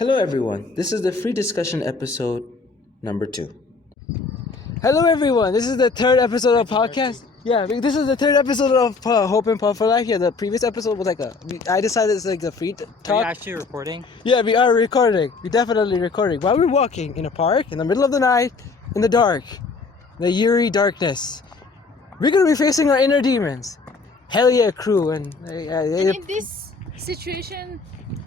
Hello, everyone. This is the free discussion episode number 2. Hello, everyone. This is the third episode of podcast. Yeah, this is the third episode of Hope and Puff for Life. Yeah, the previous episode was I decided it's like the free Are talk. you actually recording? Yeah, we are recording. We're definitely recording. While we're walking in a park in the middle of the night, in the dark, the eerie darkness, we're gonna be facing our inner demons. Hell yeah, crew and in this situation,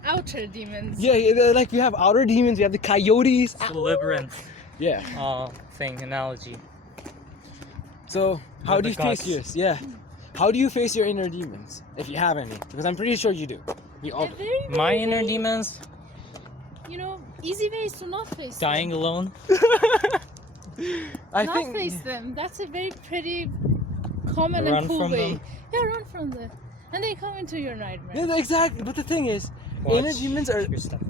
outer demons. yeah, like we have outer demons. We have the coyotes. It's a labyrinth Yeah. analogy. So, how do you face gods. yours? Yeah. How do you face your inner demons? If you have any. Because I'm pretty sure you do. We all A very, My very, inner demons, easy ways to not face dying them. alone. I Not think face them. That's a very pretty common Run and cool from way. them. Yeah, run from them. And they come into your nightmare. Yeah, exactly. But the thing is, inner Watch demons are your step.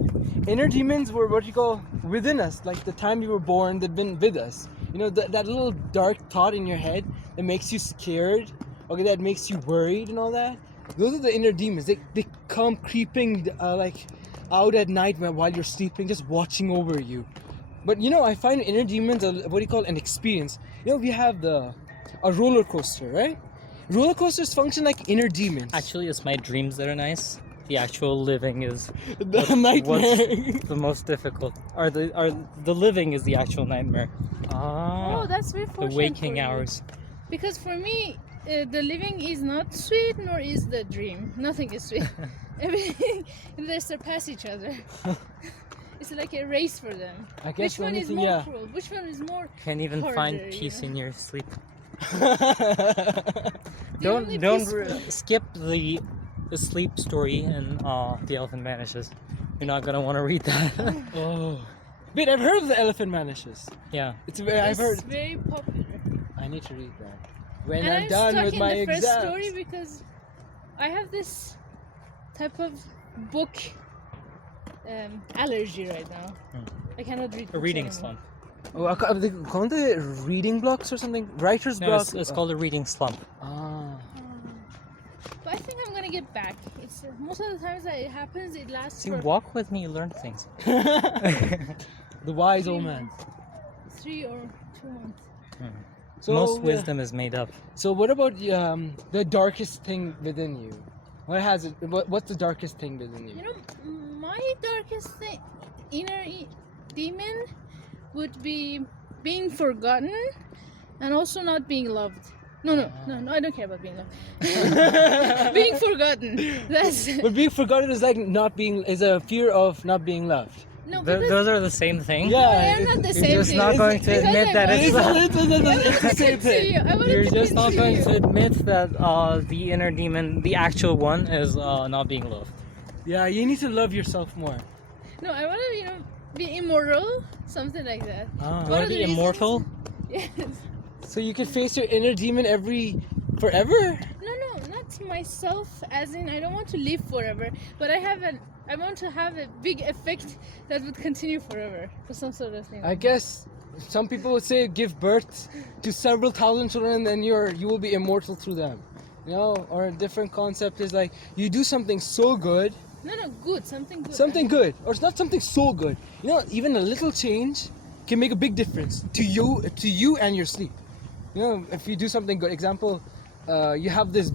inner demons were what you call within us. Like the time you were born, they've been with us. You know, that little dark thought in your head that makes you scared, okay, that makes you worried and all that. Those are the inner demons. They come creeping like out at night while you're sleeping, just watching over you. But I find inner demons are what you call an experience. We have a roller coaster, right? Roller coasters function like inner demons. Actually, it's my dreams that are nice. The actual living is the nightmare. what's the most difficult. The living is the actual nightmare. Oh, that's very The fortunate waking for you. hours. Because for me, the living is not sweet, nor is the dream. Nothing is sweet. Everything, they surpass each other. It's like a race for them. I guess Which the one only is thing, more yeah. cruel? Which one is more Can't even harder, find peace in your sleep. The only Don't peaceful- skip the sleep story in The Elephant Vanishes. You're not gonna want to read that. Oh. Wait, I've heard of the elephant vanishes. Yeah. I've heard. It's very popular. I need to read that. When And I'm done stuck with in my the first exams. story because I have this type of book allergy right now. I cannot read A books reading anymore. slump. Oh, they call it reading blocks or something? Writer's No, block? it's called a reading slump. Ah. But I think I'm gonna get back. It's most of the times that it happens, it lasts See, for walk with me, learn things. The wise 3 old man. months. 3 or 2 months. So, Most wisdom is made up. So what about the darkest thing within you? What has it? What's the darkest thing within you? My darkest inner demon would be being forgotten and also not being loved. No, I don't care about being loved. Being forgotten. That's But being forgotten is like is a fear of not being loved. no, because Those are the same thing. Yeah, they're not the it's same You're just thing. not going to Because admit I that wanted it's to- It's the same thing. I wanted You're to just not going continue. to admit that the inner demon, the actual one, is not being loved. Yeah, you need to love yourself more. No, I want to, be immortal, something like that. Ah. You One want of to the be immortal? Yes. So you can face your inner demon forever? No, not myself. As in, I don't want to live forever, but I want to have a big effect that would continue forever, for some sort of thing. I guess some people would say give birth to several thousand children and then you will be immortal through them. Or a different concept is like you do something so good, No, good, something good. something good, or it's not something so good. Even a little change can make a big difference to you and your sleep. If you do something good, example, you have this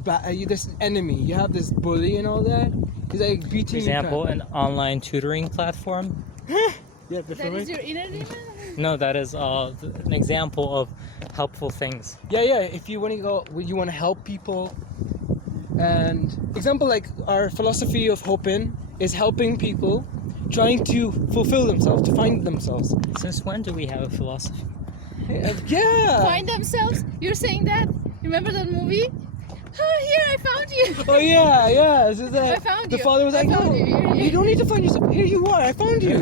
this enemy, you have this bully and all that. He's like For beating example, you. an online tutoring platform. Yeah, That is your inner demon? No, that is an example of helpful things. Yeah. If you want to you want to help people, and example like our philosophy of Hopin is helping people, trying to fulfill themselves, to find themselves. Since when do we have a philosophy? Yeah. Find themselves? You're saying that? Remember that movie? Oh, here, I found you! Oh yeah. So that I found the you. father was I like, found no, you. You're here." you don't need to find yourself. Here you are. I found you.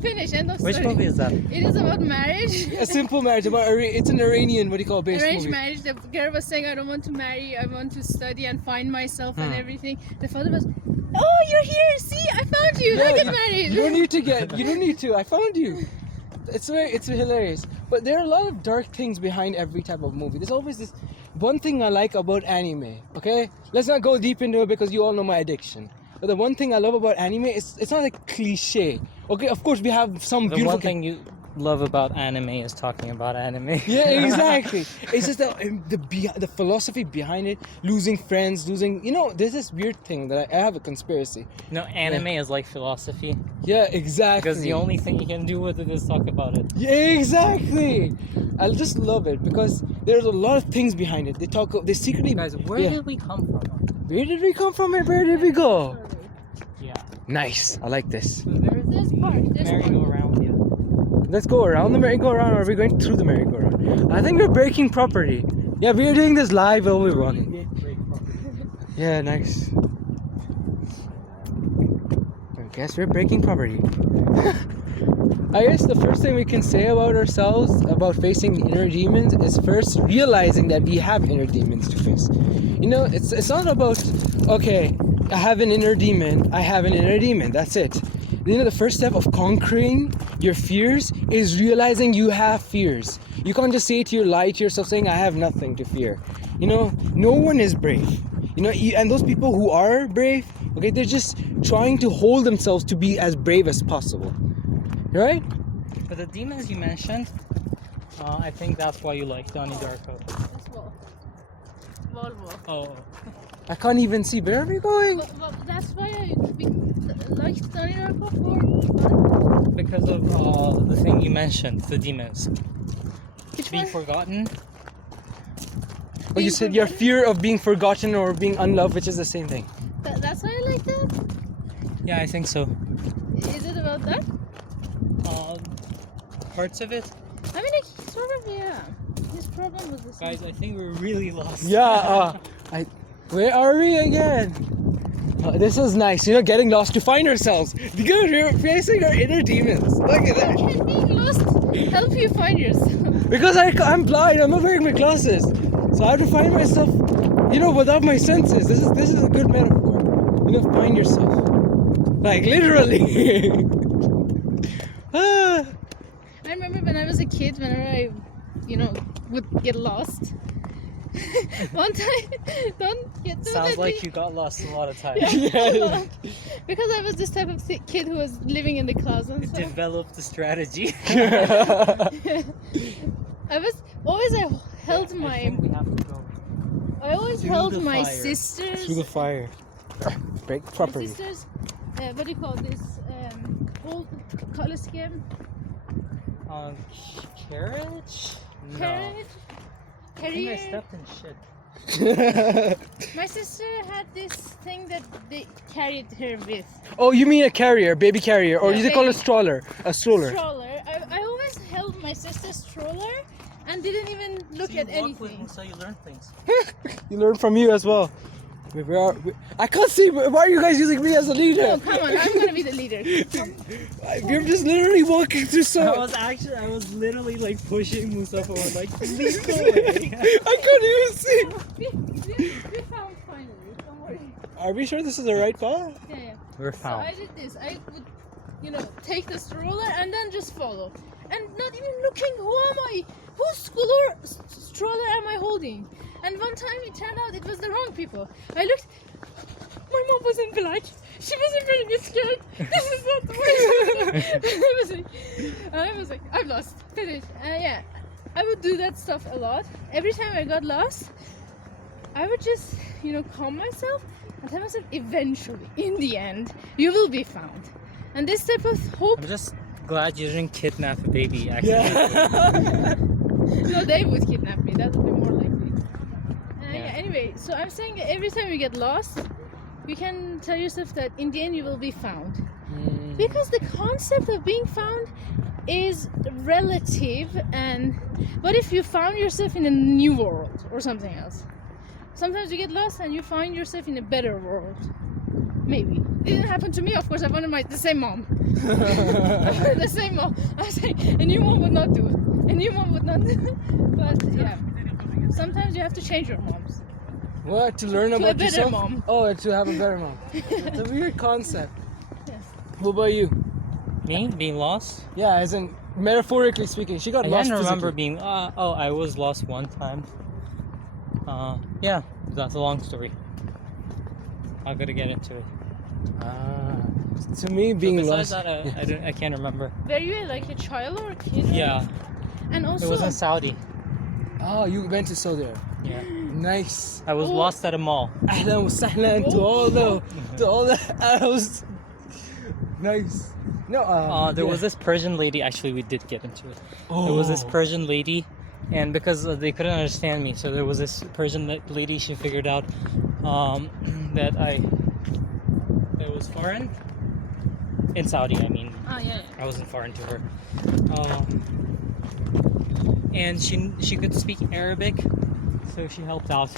Finish, end of Which story. movie is that? It is about marriage. A simple marriage. It's an Iranian, what do you call it, based Arranged movie. marriage. The girl was saying, I don't want to marry, I want to study and find myself and everything. The father was, oh, you're here, see, I found you, Yeah, don't get married. You don't need to. I found you. It's hilarious. But there are a lot of dark things behind every type of movie. There's always this one thing I like about anime. Okay, let's not go deep into it because you all know my addiction. But the one thing I love about anime is it's not like cliche. Okay, of course we have some The beautiful one thing you love about anime is talking about anime. Yeah, exactly. It's just the philosophy behind it. Losing friends, there's this weird thing that I have a conspiracy. No, anime is like philosophy. Yeah, exactly. Because the only thing you can do with it is talk about it. Yeah, exactly. I just love it because there's a lot of things behind it. They secretly. Guys, where did we come from? Where did we come from and where did we go? Yeah. Nice. I like this. There's park. Merry-go-round, yeah. Let's go around the merry-go-round, or are we going through the merry-go-round? I think we're breaking property. Yeah, we're doing this live while we're walking. Yeah, nice. I guess we're breaking property. I guess the first thing we can say about ourselves, about facing inner demons, is first realizing that we have inner demons to face. It's not about, okay, I have an inner demon, that's it. The first step of conquering your fears is realizing you have fears. You can't just lie to yourself saying, I have nothing to fear. No one is brave. And those people who are brave, okay, they're just trying to hold themselves to be as brave as possible. Right? But the demons you mentioned, I think that's why you like Donnie Darko. Volvo. Oh. I can't even see. Where are we going? Well, that's why I liked Donnie Darko for. Because of the thing you mentioned, the demons. Which Being one? forgotten. Oh, you said your fear of being forgotten or being unloved, which is the same thing. That's why I like that? Yeah, I think so. Is it about that? Parts of it. I mean, sort of, yeah. His problem was the same. Guys, I think we're really lost. Yeah, where are we again? This is nice, getting lost to find ourselves. Because we're facing our inner demons. Look at that. Can being lost help you find yourself? Because I'm blind, I'm not wearing my glasses. So I have to find myself, without my senses. This is a good metaphor. Find yourself. Like, literally. I remember when I was a kid, whenever I, would get lost. One time, don't Sounds like you got lost a lot of times. Yeah. Because I was this type of kid who was living in the clouds and stuff. Developed a strategy. I held my. I think we have to go. I always Through held the my fire. sisters. Through the fire. Break My properly. sisters. What do you call this? Old college game. Carriage? No. Carriage. I think I Carrier. stepped in shit. My sister had this thing that they carried her with. Oh, you mean a carrier, baby carrier, or Yeah, you call it baby. stroller? A stroller. Stroller. I always held my sister's stroller and didn't even look So at you walk with anything. me, so you learn things. You learn from you as well. I can't see. Why are you guys using me as a leader? Oh, come on, I'm gonna be the leader. You're just literally walking through I was literally like pushing Musa forward, like, please go away. I couldn't even see. we found finally, don't worry. Are we sure this is the right path? Yeah. We're So found. I did this. I would, take the stroller and then just follow. And not even looking, who am I? Whose stroller am I holding? And one time it turned out it was the wrong people. I looked, my mom was in black. She wasn't really scared. This is not the way. I was like, I'm lost. Finish. Yeah, I would do that stuff a lot. Every time I got lost, I would just, calm myself and tell myself, eventually, in the end, you will be found. And this type of hope. I'm just glad you didn't kidnap a baby accidentally. Yeah. No, they would kidnap me. That would be more likely. Yeah. Anyway, so I'm saying that every time you get lost, you can tell yourself that in the end you will be found. Because the concept of being found is relative. And what if you found yourself in a new world or something else? Sometimes you get lost and you find yourself in a better world. Maybe. It didn't happen to me, of course. I wanted the same mom. The same mom. I was like, a new mom would not do it. A new mom would not do it. But yeah. Sometimes you have to change your moms. What? To learn To a about better yourself? mom. Oh, to have a better mom. It's a weird concept. Yes. What about you? Me being lost? Yeah, as in metaphorically speaking, she got I lost. can't remember physically. being. I was lost one time. Yeah, that's a long story. I'm gonna get into it. To me, But being besides lost. that, I can't remember. Were you like a child or a kid? Yeah, And it also, was in Saudi. Oh, you went to Saudi Arabia. Yeah, Nice. I was Oh. lost at a mall. Ahlan wa sahlan to all the Arabs. Nice. No, There yeah. was this Persian lady. Actually, we did get into it. Oh. There was this Persian lady, and because they couldn't understand me, so there was this Persian lady. She figured out that I was foreign in Saudi. I mean, yeah. I wasn't foreign to her, and she could speak Arabic, so she helped out.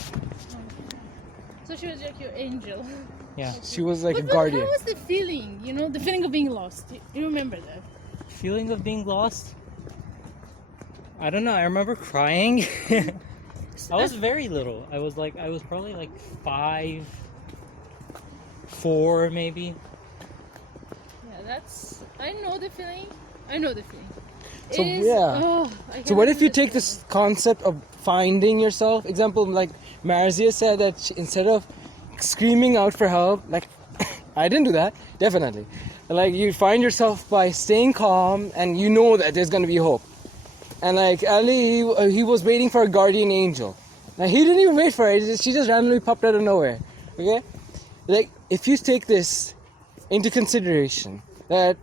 So she was like your angel. Yeah, She was like a But guardian. how was the feeling? You know, the feeling of being lost. You remember that? feeling of being lost. I don't know. I remember crying. I was very little. I was probably like 5, 4 maybe. Yeah, that's. I know the feeling. I know the feeling. So, It is, yeah. Oh, I So what cannot if you even take describe this concept of finding yourself? Example, like Marzieh said that instead of screaming out for help, like I didn't do that, definitely. Like you find yourself by staying calm and you know that there's gonna be hope. And like Ali, he was waiting for a guardian angel. Now he didn't even wait for it. She just randomly popped out of nowhere. Okay, like if you take this into consideration, that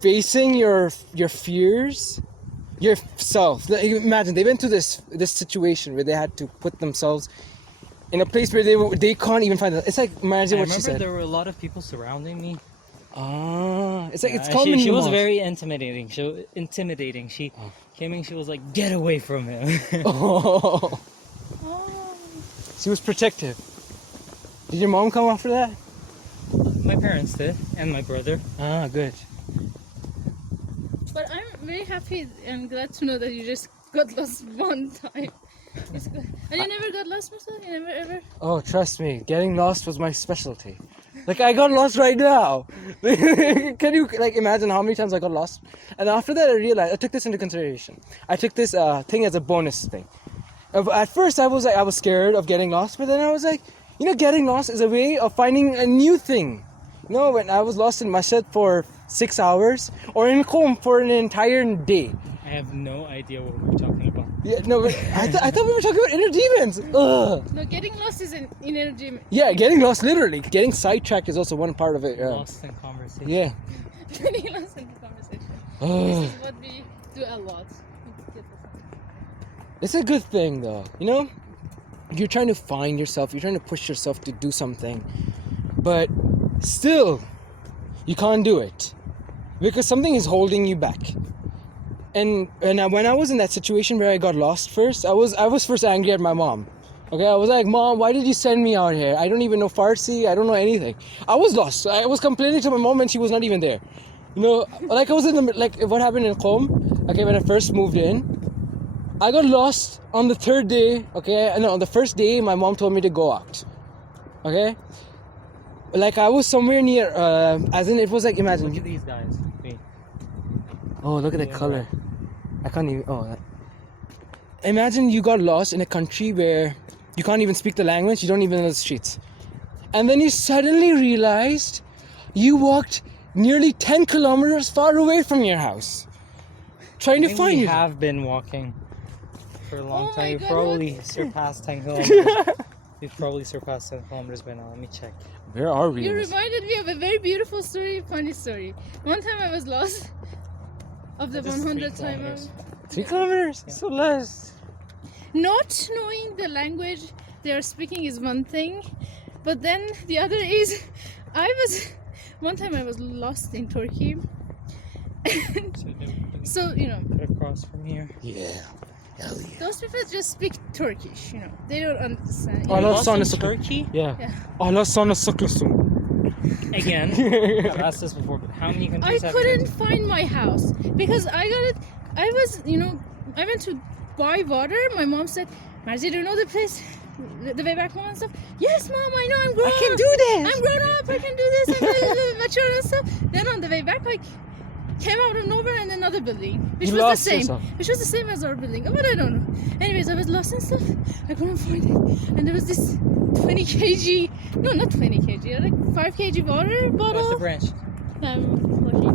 facing your fears, yourself. Like, imagine they went to this situation where they had to put themselves in a place where they can't even find it. It's like Marzieh, I what she remember said. there were a lot of people surrounding me. It's like it's Yeah, common. she in was mosques. very intimidating. She came in. She was like, "Get away from him." Oh, Oh, she was protective. Did your mom come after that? My parents did, and my brother. Ah, good. but I'm very happy and glad to know that you just got lost one time. It's good. And you never got lost, Musa? You never ever? Oh, trust me, getting lost was my specialty. Like I got lost right now. Can you like imagine how many times I got lost? And after that, I realized I took this into consideration. I took this thing as a bonus thing. At first, I was scared of getting lost, but then I was like, getting lost is a way of finding a new thing. When I was lost in Masjid for 6 hours, or in Qom for an entire day. I have no idea what we're talking about. Yeah, no, but I thought we were talking about inner demons. Ugh. No, getting lost is an inner gym. Yeah, getting lost, literally. Getting sidetracked is also one part of it. Lost in conversation. Yeah. Getting lost in the conversation. Ugh. This is what we do a lot. It's a good thing, though. You're trying to find yourself. You're trying to push yourself to do something. But still, you can't do it. Because something is holding you back. And when I was in that situation where I got lost first, I was first angry at my mom. Okay, I was like, Mom, why did you send me out here? I don't even know Farsi. I don't know anything. I was lost. I was complaining to my mom and she was not even there. Like I was like what happened in Qom. Okay, when I first moved in, I got lost on the third day. Okay, no, on the first day, my mom told me to go out. Okay, like I was somewhere near. As in, it was like imagine. Look at these guys. Wait. Oh, look at the Yeah, color. right. I can't even. Imagine you got lost in a country where you can't even speak the language, you don't even know the streets. And then you suddenly realized you walked nearly 10 kilometers far away from your house. Trying to find We you. have been walking for a long Oh time. my We've God, probably what? surpassed 10 kilometers. We've probably surpassed 10 kilometers by now. Let me check. Where are we? You reminded me of a very beautiful story, funny story. One time I was lost. Of the That is 100 3 time. kilometers. 3 kilometers? Yeah. So less. Not knowing the language they are speaking is one thing, but then the other is, one time I was lost in Turkey. So, Could have crossed from here. Yeah. Hell yeah. those people just speak Turkish, they don't understand. Oh, You're no, lost son in is okay. Turkey? Yeah. Yeah. Allah sana saklasın. Again. I've asked this before, but how many I countries have couldn't you find my house because I went to buy water. My mom said, Marzieh, do you know the place, the way back home and stuff? Yes, Mom, I know, I'm grown up. I can do this. I'm grown up, I can do this, I'm mature and stuff. Then on the way back, I came out of nowhere in another building, which You was lost the same. yourself. Which was the same as our building. But I don't know. Anyways, I was lost and stuff. I couldn't find it. And there was this 20 kg, no, not 20 kg, like 5 kg water Where's bottle. the branch? I'm looking.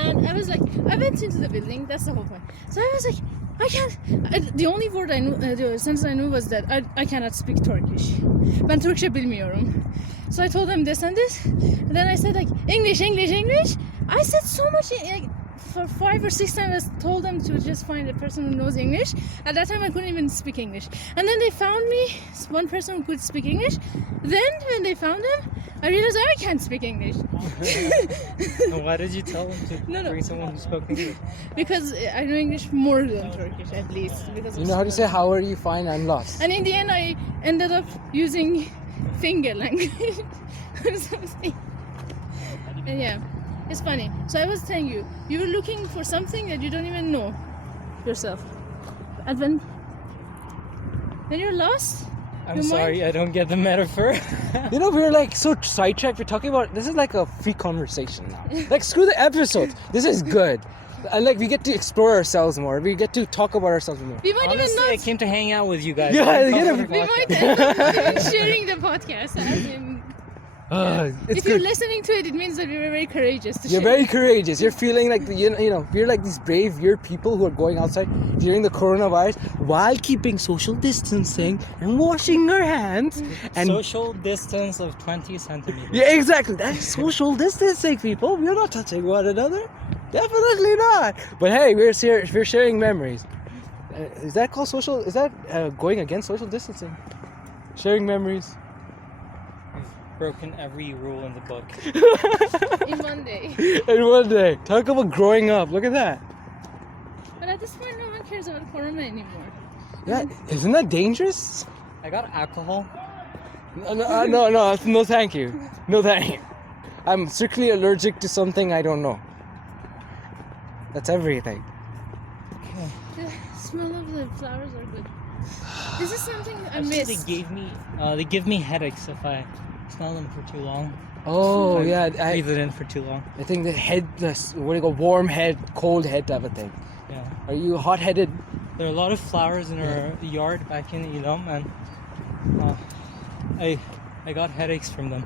And I was like, I went into the building. That's the whole point. So I was like, I can't. The only word I knew, the sentence I knew was that I cannot speak Turkish. Ben Türkçe bilmiyorum. So I told them this and this. And then I said like English, English, English. I said so much. Like, for 5 or 6 times I told them to just find a person who knows English. At that time I couldn't even speak English. And then they found me one person who could speak English. Then when they found him, I realized I can't speak English. And why did you tell them to No. bring someone who spoke English? Because I know English more than Turkish at least. Because You know how to say, how are you? Fine, I'm lost. And in the end I ended up using finger language or something. And yeah. It's funny. So I was telling you, you're looking for something that you don't even know yourself. And when you're lost, I'm Your sorry, mind- I don't get the metaphor. You know, we're like so sidetracked. We're talking about, this is like a free conversation now. Like, screw the episode. This is good. And like, we get to explore ourselves more. We get to talk about ourselves more. we might Honestly, even I not. came to hang out with you guys. Yeah, I didn't yeah, come for the We podcast. might end up sharing the podcast. As in, It's if you're good. listening to it, it means that we were very courageous to You're share. very courageous. You're feeling like, you know, we're like these brave, we're people who are going outside during the coronavirus while keeping social distancing and washing our hands. And Social distance of 20 centimeters. yeah, exactly. That's social distancing, people. We're not touching one another. Definitely not. But hey, we're sharing memories. Is that called social? Is that going against social distancing? Sharing memories. Broken every rule in the book. In one day. And one day, talk about growing up. Look at that. But at this point, no one cares about Corona anymore. Yeah, isn't that dangerous? I got alcohol. No, thank you. No, thank you. I'm strictly allergic to something I don't know. That's everything. The smell of the flowers are good. This is something I Actually, miss. they give me headaches if I smell them for too long. Oh, If yeah. I breathe it in for too long. I think what do you call, warm head, cold head type of thing. Yeah. Are you hot-headed? There are a lot of flowers in our yard back in Ilam, and I got headaches from them.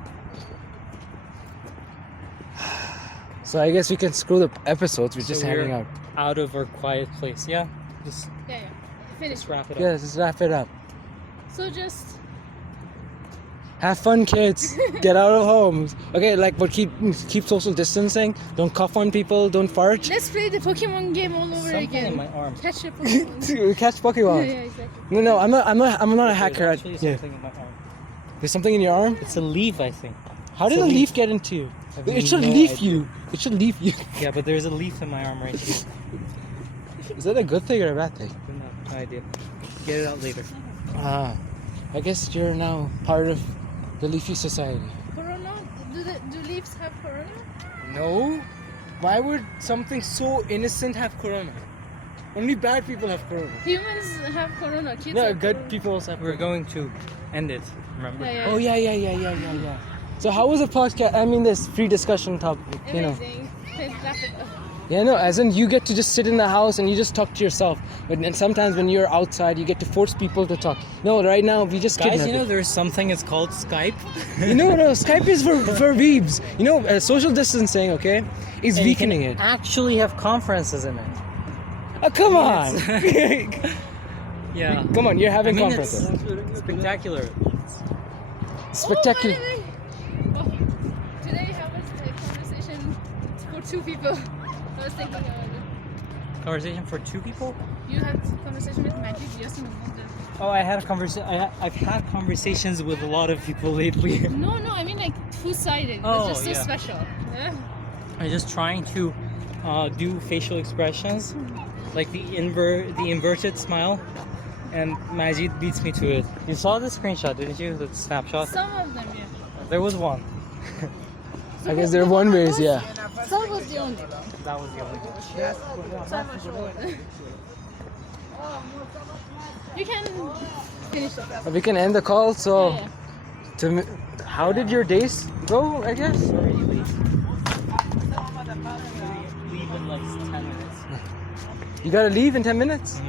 So I guess we can screw the episodes. We're just So hanging we're out. out of our quiet place. Yeah, just Yeah. Finish. wrap it up. Yeah, let's wrap it up. So just Have fun, kids. Get out of homes. Okay, but keep social distancing. Don't cough on people. Don't fart. let's play the Pokemon game all over Something again. in my arm. Catch a Pokemon. Catch yeah, Pokemon. exactly. No, I'm not a There's hacker. actually Yeah. something in my arm. There's something in your arm. It's a leaf, I think. How did It's a a leaf leaf. get into you? I have It should no leaf idea. you. It should leaf you. Yeah, but there's a leaf in my arm right here. Is that a good thing or a bad thing? No idea. Get it out later. I guess you're now part of the Leafy Society. Corona? Do leaves have Corona? No. Why would something so innocent have corona? Only bad people have corona. Humans have Corona. Kids No, have good corona. people also have We're corona. going to end it. Remember? Yeah, yeah. Oh yeah. So how was the podcast? I mean, this free discussion topic. You know. Amazing. Let's wrap it up. Yeah, no. As in, you get to just sit in the house and you just talk to yourself. But then sometimes when you're outside, you get to force people to talk. No, right now we just Guys, kidnap you know it. there's something, it's called Skype. You know, no, Skype is for weebs. You know, social distancing, okay, is And you can weakening it. actually have conferences in it. Oh, come on. Yeah. Come on, you're having I mean, conferences. it's spectacular. Spectacular. Oh, by the way, today I was a conversation for 2 people. I was thinking about it. Conversation for 2 people? You had conversation with Magic just in the moment. Oh, I had a conversation. I've had conversations with a lot of people lately. No, I mean like 2-sided. Oh, It's just so yeah. special. Yeah. I'm just trying to do facial expressions, like the inverted smile, and Marzieh beats me to it. You saw the screenshot, didn't you? The snapshot. Some of them, yeah. There was one. I guess there are one ways, yeah. Some was the only one. That was the only one. Some was short. You can finish it. We can end the call. So, Yeah. how did your days go? I guess. Sorry, you leave. Leave in like 10 minutes. You gotta leave in 10 minutes.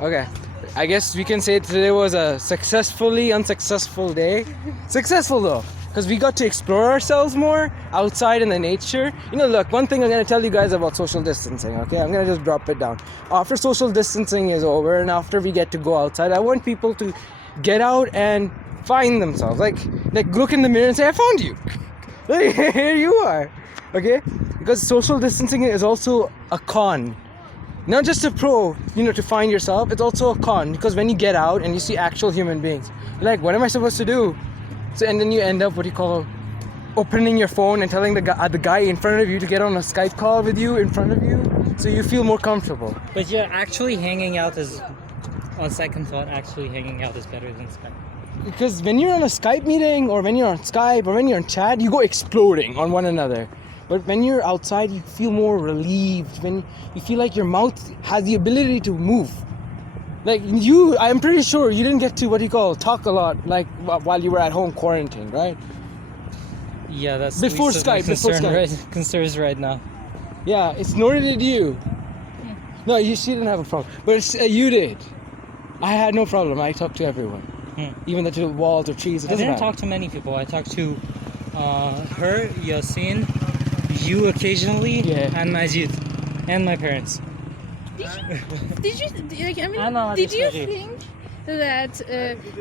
Okay. I guess we can say today was a successfully unsuccessful day. Successful though, because we got to explore ourselves more outside in the nature. You know, look, one thing I'm going to tell you guys about social distancing, okay? I'm going to just drop it down. After social distancing is over and after we get to go outside, I want people to get out and find themselves. Like look in the mirror and say, I found you. Like, here you are. Okay? Because social distancing is also a con. Not just a pro, you know, to find yourself. It's also a con. Because when you get out and you see actual human beings, you're like, what am I supposed to do? So, and then you end up, opening your phone and telling the guy in front of you to get on a Skype call with you in front of you. So you feel more comfortable. But yeah, actually hanging out is, on second thought, actually hanging out is better than Skype. Because when you're on a Skype meeting or when you're on Skype or when you're on chat, you go exploding on one another. But when you're outside, you feel more relieved. When you feel like your mouth has the ability to move. Like I'm pretty sure you didn't get to talk a lot like while you were at home quarantined, right? Yeah, that's before Skype. Right, concerns right now. Yeah, nor did you. No, she didn't have a problem, but you did. I had no problem. I talked to everyone, even to the walls or trees. I didn't talk to many people. I talked to her, Yasin, you occasionally, and Marzieh, and my parents. Did you think that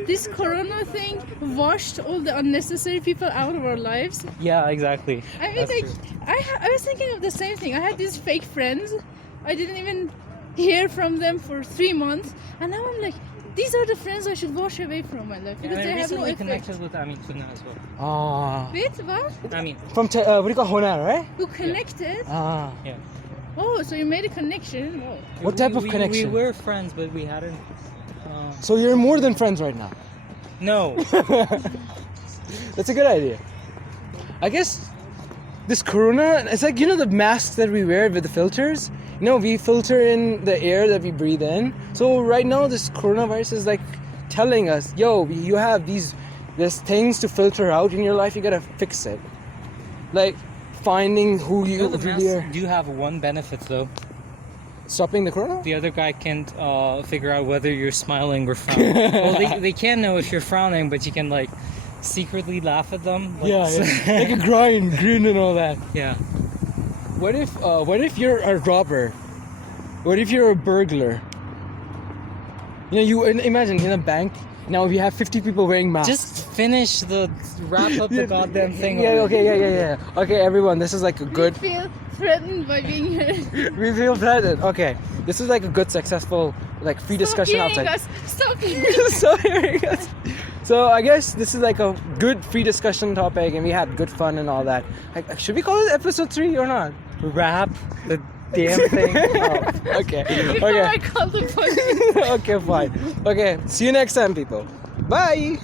this corona thing washed all the unnecessary people out of our lives? Yeah, exactly. I mean, I was thinking of the same thing. I had these fake friends. I didn't even hear from them for 3 months, and now I'm like, these are the friends I should wash away from my life because they have no effect. Connected with Amin Tuna as well. Ah. Wait, what? Amin. From Honar, right? Who connected? Ah. Yeah. Oh, so you made a connection? Oh. What type of connection? We were friends, but we hadn't. So you're more than friends right now? No. That's a good idea. I guess this corona, it's like, you know, the masks that we wear with the filters? You know, we filter in the air that we breathe in. So right now, this coronavirus is like telling us, yo, you have these things to filter out in your life, you gotta fix it. Like finding who you really are. Do have one benefit though. Stopping the corona? The other guy can't figure out whether you're smiling or frowning. Well, they can know if you're frowning, but you can like secretly laugh at them. Like, like a grin and all that. Yeah. What if you're a robber? What if you're a burglar? You know, you imagine in a bank. Now we have 50 people wearing masks. Just wrap up the goddamn thing. Yeah. Okay, everyone, this is like a good. We feel threatened by being here. We feel threatened. Okay, this is like a good, successful, like free discussion outside. Stop hearing us. Stop hearing us. So I guess this is like a good free discussion topic, and we had good fun and all that. Like, should we call it episode 3 or not? Wrap the damn thing up. Okay. Before I call the police. Okay, fine. Okay, see you next time, people. Bye.